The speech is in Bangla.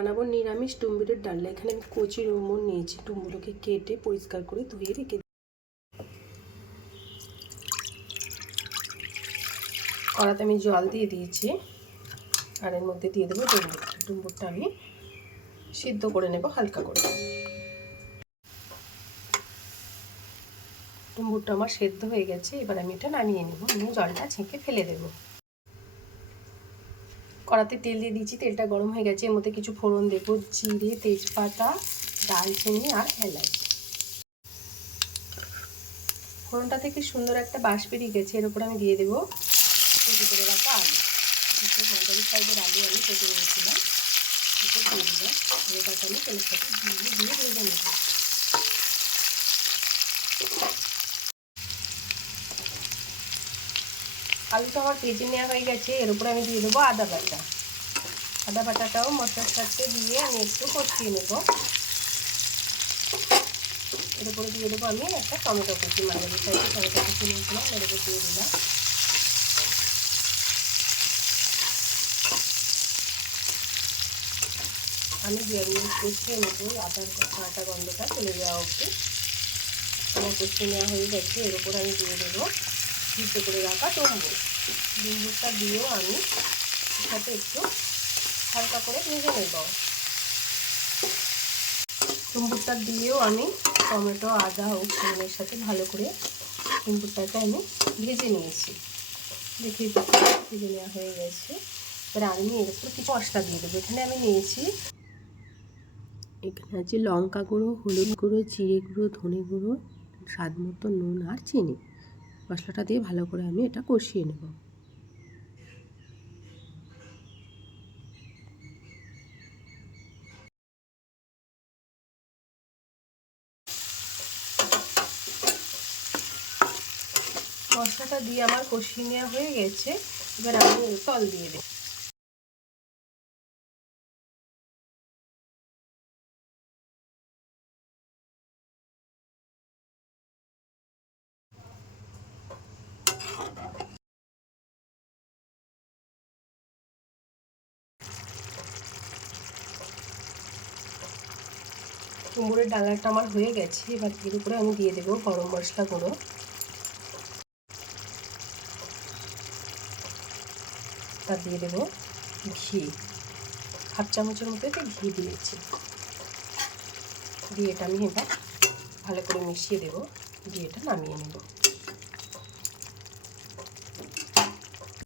বানাবো নিরামিষ ডুম্বুরের ডালনা এখানে আমি কচি রুমন নিয়েছি। ডুম্বুরোকে কেটে পরিষ্কার করে ধুয়ে রেখে। কড়াতে আমি জল দিয়ে দিয়েছি। আর এর মধ্যে দিয়ে দেবো ডুম্বুর ডুম্বুরটা আমি সিদ্ধ করে নেব, হালকা করে। ডুম্বুরটা আমার সেদ্ধ হয়ে গেছে। এবার আমি এটা নামিয়ে নেব। নিয়ে জলটা ছেঁকে ফেলে দেবো। কড়াতে তেল দিয়ে দিয়েছি, তেলটা গরম হয়ে গেছে। এর মধ্যে কিছু ফোড়ন দেবো, জিরে, তেজপাতা দালচিনি আর এলাচ। ফোড়নটা থেকে সুন্দর একটা বাঁশ বেরিয়ে গেছে, এর উপর আমি দিয়ে দেবো কেটে করে রাখা আলু। কিছু সাইজের আলু আমি কেটে নিয়েছিলাম। দিয়ে আমি তেলের সাথে দিয়ে দিয়ে ভেজে নেব। আলুটা আমার ভেজে নেওয়া হয়ে গেছে, এর উপরে আমি দিয়ে দেবো আদা বাটা। আদা বাটাটাও মশলার সাথে দিয়ে আমি একটু কষিয়ে নেব। এর উপরে দিয়ে দেবো আমি একটা টমেটো কুচি সাইজে টমেটো কুচি নিয়েছিলাম, এর উপর দিয়ে দিলাম। আমি আমি কষিয়ে নেব আদার কাঁটা গন্ধটা চলে যাওয়া অবধি। আমার কষিয়ে নেওয়া হয়ে গেছে, এর উপর আমি দিয়ে দেবো ভিজে করে রাখা টম্বুর ডিম্বুরটা দিয়েও আমি সাথে একটু হালকা করে ভেজে নেব। টম্বুরটা দিয়েও আমি টমেটো, আদা ও সাথে ভালো করে টম্বুরটাকে আমি ভেজে নিয়েছি। দেখে ভেজে নেওয়া হয়ে গেছে। এবার আমি এর উপর কিছু মশলা দিয়ে দেবো। এখানে আমি নিয়েছি এখানে আছে লঙ্কা গুঁড়ো, হলুদ গুঁড়ো, জিরে গুঁড়ো, ধনে গুঁড়ো, স্বাদ মতো নুন আর চিনি। মশলাটা দিয়ে ভালো করে আমি এটা কষিয়ে নেব। মশলাটা দিয়ে আমার কষিয়ে নেওয়া হয়ে গেছে। এবার আমি তল দিয়ে দেব। কুমড়োর ডালাটা আমার হয়ে গেছে, এবার এর উপরে আমি দিয়ে দেবো গরম মশলা গুঁড়ো। তা দিয়ে দেবো ঘি, হাফ চামচের মতো একটা ঘি দিয়েছি। দিয়ে এটা আমি এবার ভালো করে মিশিয়ে দেবো, দিয়ে এটা নামিয়ে নেব।